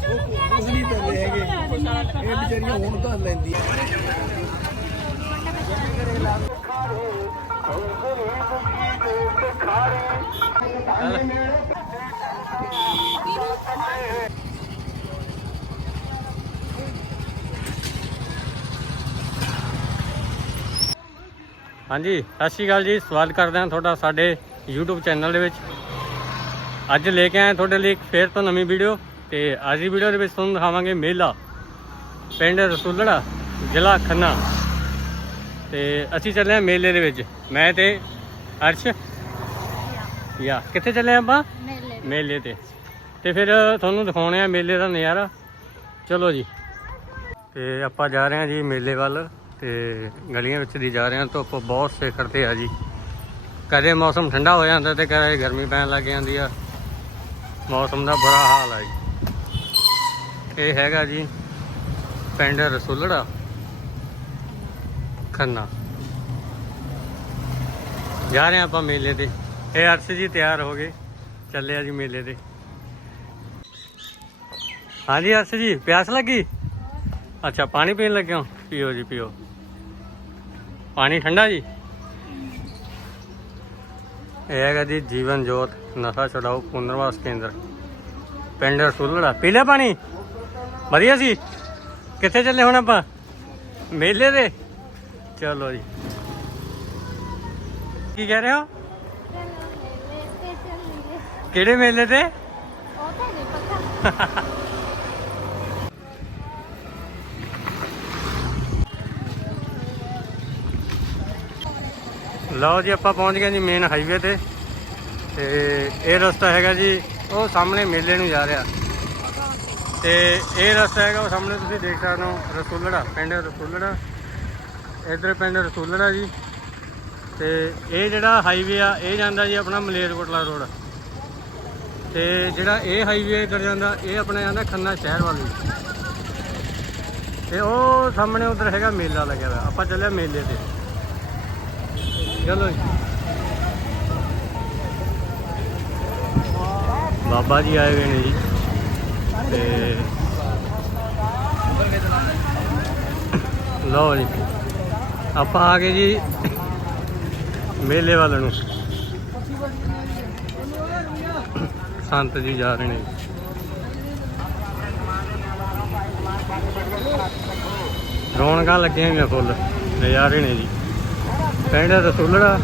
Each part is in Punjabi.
ਕੁਝ ਨਹੀਂ ਦਿੰਦੇ ਹੈਗੇ। ਇਹ ਵਿਚਾਰੀਆਂ ਹੁਣ ਤਾਂ ਲੈਂਦੀਆਂ ਹਾਂਜੀ, ਸਤਿ ਸ਼੍ਰੀ ਅਕਾਲ ਜੀ। ਸਵਾਗਤ ਕਰਦੇ ਹਾਂ ਤੁਹਾਡਾ ਸਾਡੇ YouTube ਚੈਨਲ ਦੇ ਵਿੱਚ। ਅੱਜ ਲੈ ਕੇ ਆਏ ਤੁਹਾਡੇ ਲਈ ਇੱਕ ਫੇਰ ਤੋਂ ਨਵੀਂ ਵੀਡੀਓ ਤੇ ਅੱਜ ਦੀ ਵੀਡੀਓ ਦੇ ਵਿੱਚ ਤੁਹਾਨੂੰ ਦਿਖਾਵਾਂਗੇ ਮੇਲਾ ਪਿੰਡ ਰਸੂਲੜਾ ਜ਼ਿਲ੍ਹਾ ਖੰਨਾ। ਤੇ ਅਸੀਂ ਚੱਲੇ ਹਾਂ ਮੇਲੇ ਦੇ ਵਿੱਚ। ਮੈਂ ਤੇ ਅਰਸ਼? ਯਾ ਕਿੱਥੇ ਚੱਲੇ ਆਪਾਂ? ਮੇਲੇ ਮੇਲੇ ਤੇ। ਤੇ ਫਿਰ ਤੁਹਾਨੂੰ ਦਿਖਾਉਣੇ ਆ ਮੇਲੇ ਦਾ ਨਜ਼ਾਰਾ। ਚਲੋ ਜੀ। ਤੇ ਆਪਾਂ ਜਾ ਰਹੇ ਹਾਂ ਜੀ ਮੇਲੇ ਵੱਲ ਤੇ ਗਲੀਆਂ ਵਿੱਚ ਦੀ ਜਾ ਰਹੇ ਹਾਂ। ਧੁੱਪ ਬਹੁਤ ਸਿਖਰ ਤੇ ਆ ਜੀ। ਕਦੇ ਮੌਸਮ ਠੰਡਾ ਹੋ ਜਾਂਦਾ ਤੇ ਕਦੇ ਗਰਮੀ ਪੈਣ ਲੱਗ ਜਾਂਦੀ ਆ। ਮੌਸਮ ਦਾ ਬੜਾ ਹਾਲ ਆ ਜੀ। ਇਹ ਹੈਗਾ ਜੀ ਪਿੰਡ ਰਸੂਲੜਾ, ਖੰਨਾ। ਜਾ ਰਹੇ ਆਪਾਂ ਮੇਲੇ ਤੇ। ਇਹ ਅਰਸ਼ ਜੀ ਤਿਆਰ ਹੋ ਗਏ। ਚੱਲੇ ਆ ਜੀ ਮੇਲੇ ਤੇ। ਹਾਂਜੀ ਅਰਸ਼ ਜੀ, ਪਿਆਸ ਲੱਗੀ? ਅੱਛਾ, ਪਾਣੀ ਪੀਣ ਲੱਗੇ ਹੋ? ਪੀਓ ਜੀ, ਪੀਓ। ਪਾਣੀ ਠੰਡਾ ਜੀ? ਇਹ ਹੈਗਾ ਜੀ ਜੀਵਨ ਜੋਤ, ਨਸ਼ਾ ਛਡਾਓ ਪੁਨਰਵਾਸ ਕੇਂਦਰ। ਪਿੰਡ ਰਸੂਲੜਾ। ਪੀ ਲਿਆ ਪਾਣੀ? ਵਧੀਆ ਸੀ? ਕਿੱਥੇ ਚੱਲੇ ਹੁਣ ਆਪਾਂ? ਮੇਲੇ ਦੇ? ਚਲੋ ਜੀ। ਕੀ ਕਹਿ ਰਹੇ ਹੋ? ਕਿਹੜੇ ਮੇਲੇ ਤੇ? ਉਹ ਤਾਂ ਨਹੀਂ ਪਤਾ ਲਓ ਜੀ, ਆਪਾਂ ਪਹੁੰਚ ਗਏ ਜੀ ਮੇਨ ਹਾਈਵੇ ਤੇ। ਤੇ ਇਹ ਰਸਤਾ ਹੈਗਾ ਜੀ, ਉਹ ਸਾਹਮਣੇ ਮੇਲੇ ਨੂੰ ਜਾ ਰਿਹਾ। ਤੇ ਇਹ ਰਸਤਾ ਹੈਗਾ ਉਹ ਸਾਹਮਣੇ ਤੁਸੀਂ ਦੇਖ ਸਕਦੇ ਹੋ, ਰਸੂਲੜਾ, ਪਿੰਡ ਰਸੂਲੜਾ। ਇਧਰ ਪਿੰਡ ਰਸੂਲੜਾ ਜੀ। ਤੇ ਇਹ ਜਿਹੜਾ ਹਾਈਵੇ ਆ, ਇਹ ਜਾਂਦਾ ਜੀ ਆਪਣਾ ਮਲੇਰਕੋਟਲਾ ਰੋਡ ਤੇ ਜਿਹੜਾ ਇਹ ਹਾਈਵੇ ਇੱਧਰ ਜਾਂਦਾ, ਇਹ ਆਪਣਾ ਜਾਂਦਾ ਖੰਨਾ ਸ਼ਹਿਰ ਵੱਲ ਨੂੰ। ਤੇ ਉਹ ਸਾਹਮਣੇ ਉਧਰ ਹੈਗਾ ਮੇਲਾ ਲੱਗਿਆ ਹੋਇਆ, ਆਪਾਂ ਚੱਲਿਆ ਮੇਲੇ ਤੇ। ਚਲੋ ਬਾਬਾ ਜੀ ਆਏ ਹੋਏ ਨੇ ਜੀ। ਤੇ ਲਓ ਜੀ, ਆਪਾਂ ਆ ਗਏ ਜੀ ਮੇਲੇ ਵੱਲ ਨੂੰ। ਸੰਤ ਜੀ ਜਾ ਰਹੇ ਨੇ। ਰੌਣਕਾਂ ਲੱਗੀਆਂ ਹੋਈਆਂ ਫੁੱਲ, ਨਜ਼ਾਰੇ ਨੇ ਜੀ। ਪਿੰਡ ਰਸੂਲੜਾ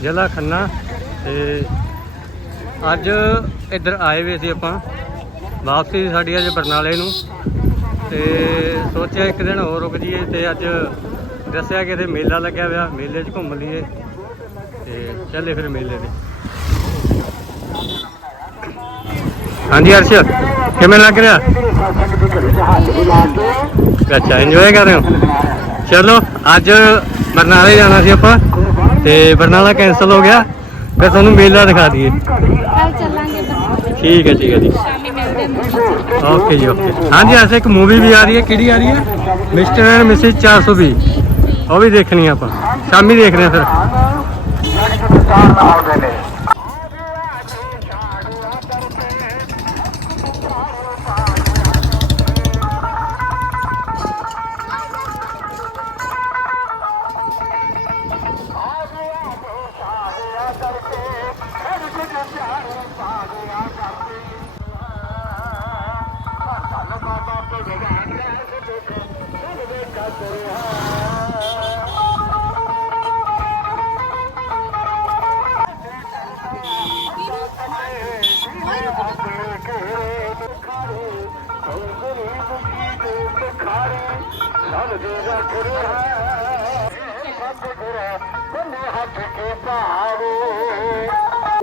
ਜ਼ਿਲ੍ਹਾ ਖੰਨਾ ਤੇ ਅੱਜ ਇੱਧਰ ਆਏ ਵੇ ਸੀ ਆਪਾਂ। ਵਾਪਸੀ ਸਾਡੀ ਅੱਜ ਬਰਨਾਲੇ ਨੂੰ ਤੇ ਸੋਚਿਆ ਇੱਕ ਦਿਨ ਹੋਰ ਰੁਕ ਜੀਏ ਤੇ ਅੱਜ ਦੱਸਿਆ ਕਿ ਇੱਥੇ ਮੇਲਾ ਲੱਗਿਆ ਹੋਇਆ, ਮੇਲੇ 'ਚ ਘੁੰਮ ਲਈਏ ਤੇ ਚੱਲੇ ਫਿਰ ਮੇਲੇ ਤੇ। ਹਾਂਜੀ ਅਰਸ਼, ਕਿਵੇਂ ਲੱਗ ਰਿਹਾ? ਅੱਛਾ ਇੰਜੋਏ ਕਰ ਰਹੇ ਹੋ? ਚਲੋ, ਅੱਜ ਬਰਨਾਲੇ ਜਾਣਾ ਸੀ ਆਪਾਂ ਤੇ ਬਰਨਾਲਾ ਕੈਨਸਲ ਹੋ ਗਿਆ, ਫਿਰ ਤੁਹਾਨੂੰ ਮੇਲਾ ਦਿਖਾ ਦਈਏ। ਠੀਕ ਹੈ ਠੀਕ ਹੈ ਜੀ। ਸ਼ਾਮੀ ਮਿਲਦੇ ਹਾਂ ਓਕੇ ਜੀ ਓਕੇ ਹਾਂਜੀ ਐਸੇ ਇੱਕ ਮੂਵੀ ਵੀ ਆ ਰਹੀ ਹੈ। ਕਿਹੜੀ ਆ ਰਹੀ ਹੈ? ਮਿਸਟਰ ਐਂਡ ਮਿਸਿਸ 420 ਉਹ ਵੀ ਦੇਖਣੀ ਆਪਾਂ। ਸ਼ਾਮੀ ਦੇਖਦੇ ਆ ਫਿਰ।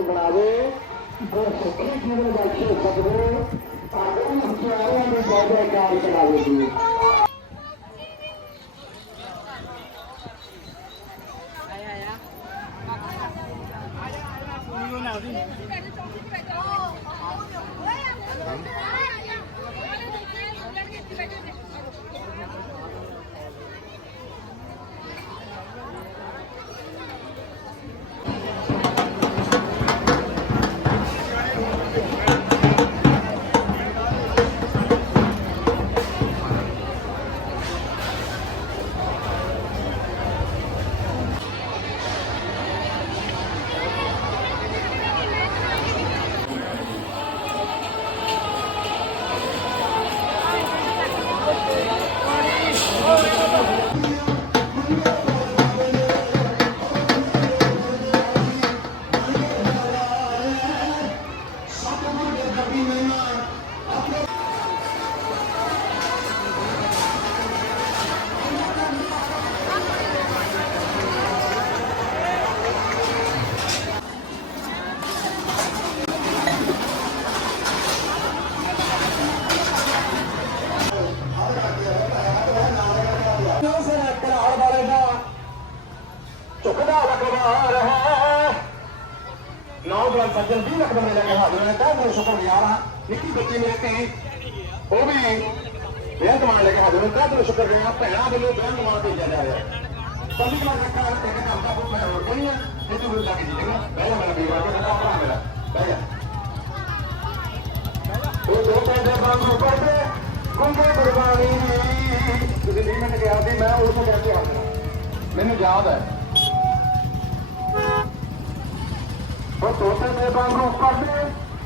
ਬਣਾਵੇ ਉਹ ਸੁਖੀ ਜੀਵਨ ਬਖਸ਼ੇ ਸਤਿਗੁਰੂ ਆਪਣੇ ਹਥਿਆਰਾਂ ਨੂੰ ਬਾਬਾ ਕਾਰ ਚਲਾਵੇ ਜੀ ਤਿਆਰ ਹਾਂ ਨਿੱਕੀ ਬੱਚੀ ਮੇਰੇ ਧੀ, ਉਹ ਵੀ ਵਿਆਹ ਕਮਾਣ ਲੈ ਕੇ ਹਾਜ਼ਰ ਹੋ ਕਾਹਦੇ ਸ਼ੁਕਰ ਕਰਨਾ ਭੈਣਾਂ ਵੱਲੋਂ ਵਿਆਹ ਕਮਾਣ ਭੇਜਿਆ ਜਾ ਰਿਹਾ। ਪੰਜੀ ਕਮਾਣ ਰੱਖਾ ਹੈ ਕੰਮ ਦਾ ਕੋਈ ਹੋਰ ਕੋਈ ਹੈ ਇਹ ਤੂੰ ਲੱਗ ਜੀ ਜਗਾ ਬਹਿ ਮੇਰਾ ਵੀਰ ਆ ਕੇ ਭਰਾ ਮੇਰਾ। ਬਹਿ ਜਾ। ਉਹ ਦੋ ਪੈਸੇ ਬਾਂਗੂ ਪੜਦੇ ਗੁੰਗੇ ਕੁਰਬਾਨੀ ਤੁਸੀਂ 20 ਮਿੰਟ ਗਿਆ ਸੀ, ਮੈਂ ਉਸ ਨੂੰ ਕਹਿੰਦੇ ਆ ਮੈਨੂੰ ਯਾਦ ਹੈ। ਉਹ ਤੋਤੇ ਦੇ ਬਾਂਗੂ ਪੜਦੇ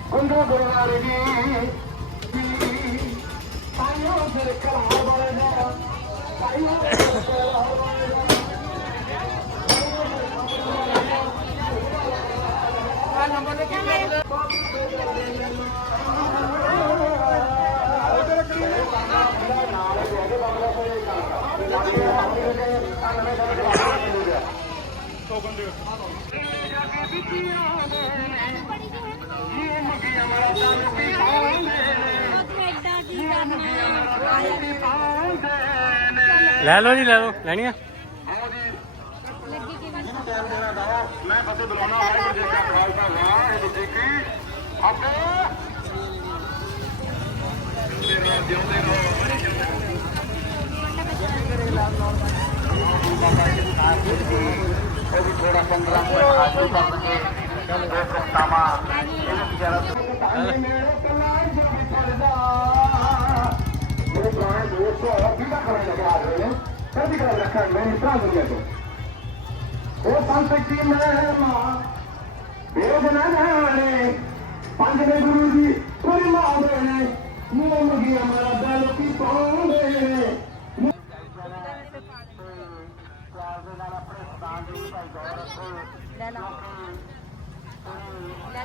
ਗੁੰਗੇ ਕੁਰਬਾਨੀ ਆਇਓ ਫਿਰ ਕਲਾ ਵਾਲੇ ਦਾ। ਆਇਓ ਲੈ ਲਓ ਜੀ, ਲੈ ਲਓ, ਲੈਣੀਆਂ। ਲੱਗੀ ਮੈਂ ਫਤਿਹ ਬੁਲਾਉਣਾ। ਵਾਹਿਗੁਰੂ ਜੀ ਕਾ ਖਾਲਸਾ ਵਾਹਿਗੁਰੂ ਜੀ ਕੀ ਫਤਿਹ ਤੇਰਾ ਜਿਉਂਦੇ ਰਹੋ ਉਹ ਵੀ ਥੋੜਾ 15 ਮਿੰਟ ਹਾਜ਼ਰ ਕਰਕੇ ਇਹ ਸਤਾਵਾ ਇਹ ਵਿਚਾਰਾ ਮੇਰੇ ਪੁਰਾਣੇ ਦੋਸਤ ਵੀ ਦਾ ਖੜਾ ਲਗਾ ਰਹੇ ਨੇ ਕਦੀ ਕਰ ਰੱਖਾਂ ਮੈਂ ਇਤਰਾ ਦੁਨੀਆ ਤੋਂ ਉਹ ਸੰਤ ਕੀ ਮਹਿਮਾ ਵੇਦ ਨਾ ਪੰਜ ਦੇ ਗੁਰੂ ਜੀ ਪੂਰੀ ਮਾਦੇ ਨੇ। ਮੂੰਹ ਮੁਗੀ ਅਮਰਾ ਦਲ ਕੀ ਪਾਉਂਦੇ ਨੇ ਲੈ ਲਾ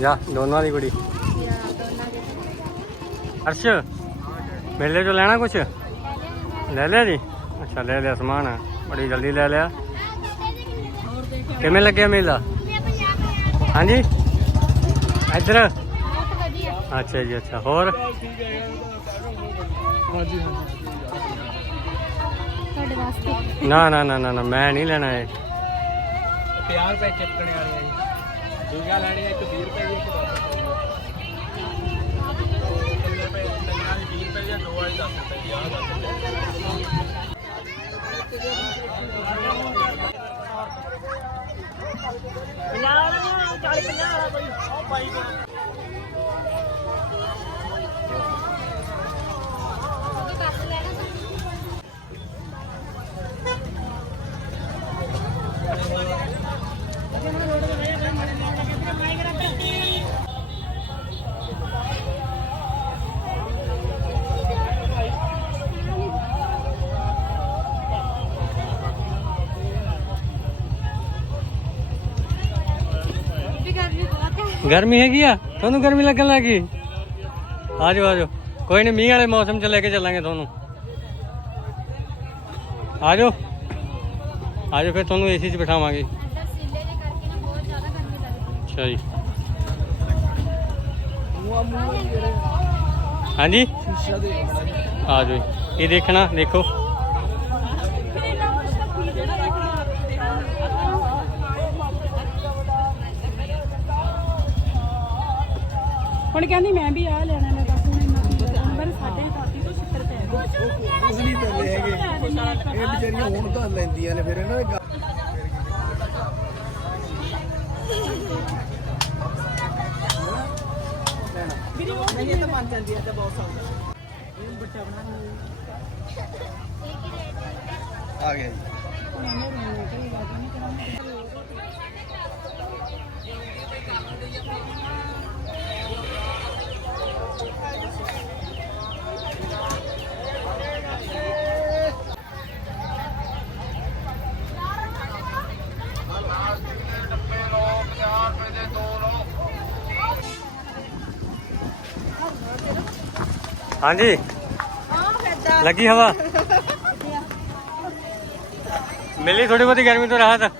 ਜਾ, ਦੋਨਾਂ ਦੀ ਕੁੜੀ। ਅਰਸ਼, ਮੇਲੇ ਚੋਂ ਲੈਣਾ ਕੁਛ? ਲੈ ਲਿਆ ਜੀ। ਅੱਛਾ, ਲੈ ਲਿਆ ਸਮਾਨ। ਬੜੀ ਜਲਦੀ ਲੈ ਲਿਆ। ਕਿਵੇਂ ਲੱਗਿਆ ਮੇਲਾ? ਹਾਂਜੀ? ਇੱਧਰ। ਅੱਛਾ ਜੀ, ਅੱਛਾ। ਹੋਰ? ਨਾ ਨਾ ਨਾ ਨਾ ਮੈਂ ਨਹੀਂ ਲੈਣਾ ਇਹ। 50 ਰੁਪਏ ਚੱਕਣੇ ਵਾਲੇ ਆ ਜੀ। ਦੂਜਾ ਲੈਣੀ ਹੈ ਇੱਕ 20 ਰੁਪਏ ਦੀ, ਇੱਕ 10 ਰੁਪਏ ਦੀ। ਤਿੰਨ ਰੁਪਏ ਲੱਗਣਾ 20 ਰੁਪਏ ਦੀ ਦੋ ਵਾਲੀ 10 ਰੁਪਏ ਦੀ ਆਹ 10 ਰੁਪਏ ਕੱਟ ਗਰਮੀ ਹੈਗੀ ਆ? ਤੁਹਾਨੂੰ ਗਰਮੀ ਲੱਗਣ ਲੱਗੀ ਆ ਜਾਓ ਆ ਜਾਓ ਕੋਈ ਨਹੀਂ ਮੀਂਹ ਵਾਲੇ ਮੌਸਮ ਚ ਲੈ ਕੇ ਚੱਲਾਂਗੇ ਤੁਹਾਨੂੰ। ਆ ਜਾਓ ਆ ਜਾਓ ਫਿਰ ਤੁਹਾਨੂੰ ਏਸੀ 'ਚ ਬਿਠਾਵਾਂਗੇ। ਅੱਛਾ ਜੀ। ਹਾਂਜੀ? ਆ ਜਾਓ ਜੀ। ਇਹ ਦੇਖਣਾ, ਦੇਖੋ। ਹੁਣ ਕਹਿੰਦੀ ਮੈਂ ਵੀ ਆ ਲੈਣਾ ਮੈਂ ਦੱਸ ਹੁਣ ਇੰਨਾ ਕੀ ਹੈ। ਨੰਬਰ ਸਾਡੇ ਸਾਥੀ ਤੋਂ 70 ਪੈ ਗਏ। ਕੁਝ ਨਹੀਂ ਦਿੰਦੇ ਹੈਗੇ। ਇਹ ਵਿਚਾਰੀਆਂ ਹੁਣ ਤਾਂ ਲੈਂਦੀਆਂ ਨੇ ਫਿਰ ਇਹਨਾਂ ਦੇ ਗੱਲ- ਆ ਗਿਆ ਜੀ। ਹਾਂਜੀ ਹਾਂ ਫਿਰਦਾ ਲੱਗੀ ਹਵਾ? ਮਿਲੀ ਥੋੜੀ ਬਹੁਤੀ ਗਰਮੀ ਤੋਂ ਰਾਹਤ?